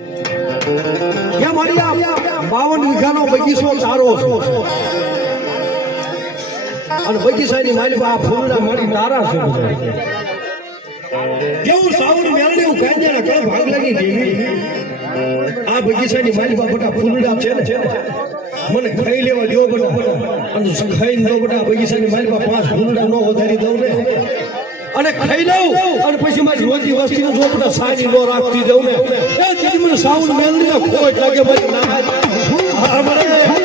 કે મારી આ 52 વીઘાનો બગીચો તારો અને બગીચાની માલિક આ ફૂલડા મારી તારા છે કેવું સાવણ મેળવી હું કાંજાના કઈ ભાગ લાગી ગઈ આ બગીચાની માલિક બટા ફૂલડા છે ને મને ખાઈ લેવા દો બટા અને ખાઈને દો બટા બગીચાની માલિક 5 ફૂલડા નો વધારી દઉં ને અને ખાઈ લઉં અને પછી મારી રોજી વસ્તીને જો બટા સાની નો રાખતી દઉં ને એ તેથી મને સાવણ મેળવીને ખોટ લાગે મારી ના હા મને